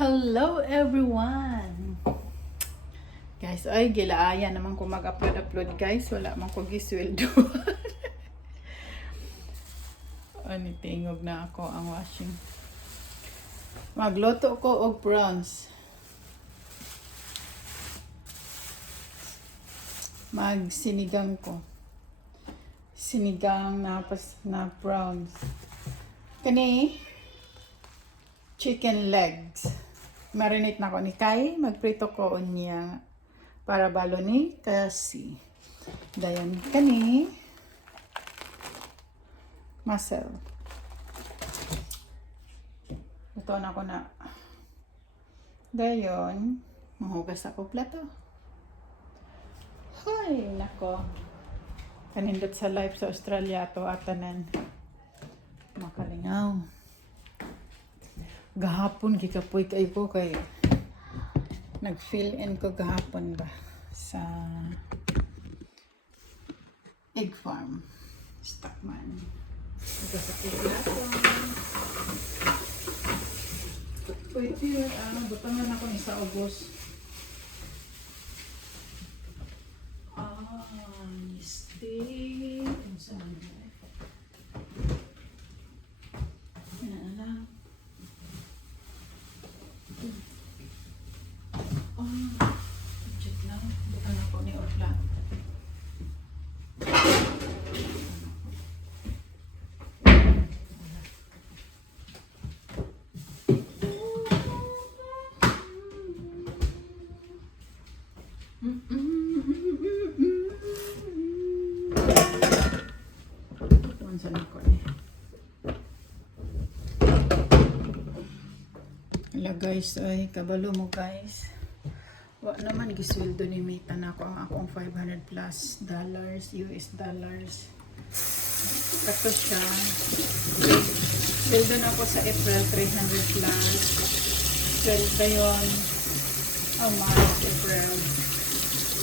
Hello everyone! Guys, ay gilaaya naman ko mag-upload guys. Wala man ko gisweldo. Ani tingog na ako ang washing. Magluto ko og prawns. Magsinigang ko. Sinigang na prawns. Kani chicken legs. Marinate na ko ni Kai. Magprito ko niya para balo ni kasi. Dayon kani muscle. Ito na ko na. Dayon mahugas ako plato. Hay, nako. Kanindot sa life sa Australia to atanan. Makalingaw. Gahapon gikapoy kay ko kay nag-fill in ko gahapon ba sa egg farm Stockman. Nagkasakit plato. Pwede, butangan ako ni sa ubos. Stay. Saan ba? Yan lang. Check lang. Bukan ako ni Orla. Saan ako ni? Hala guys, ay kabalo mo guys. Wa naman gisweldo ni Mita na ako ang akong $500 plus US dollars. Kato siya. Sweldo na ako sa April 300 plus. Sweldo yun. March, April.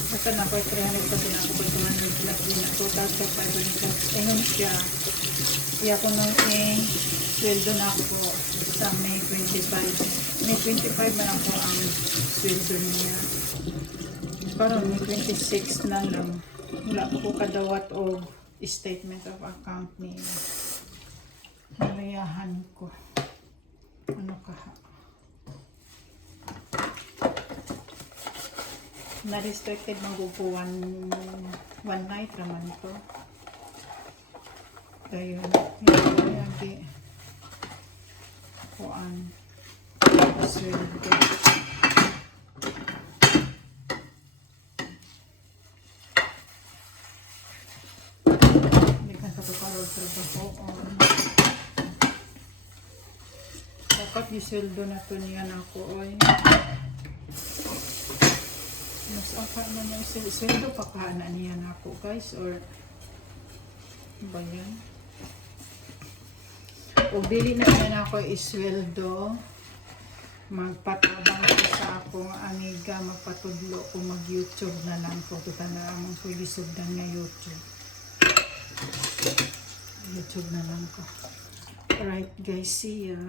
Ito na ako 300 plus na ako 200 plus din na total sa 500 plus. Ayun siya. Kaya ko nung sweldo na ako sa May 25. May 25 man ako ang sweldo niya. Parang may 26 na lang. Wala ko kadawat o statement of account niya. Nalayahan ko. Ano kaha? Na-restricted mag-upo one night naman to. Ayun. Lagi. Kuan. Sweldo. Hindi ka sa tukarol trabaho. Dapat gisweldo na to niyan ako. Mas aka man yung sweldo pakahana niyan ako guys or ba yan? O dili na yan ako isweldo, magpatabang ko sa akong amiga, magpatudlo ko mag-YouTube na lang ko. Tuta na among sulisugdan nga YouTube. YouTube na lang ko. Alright guys, see ya.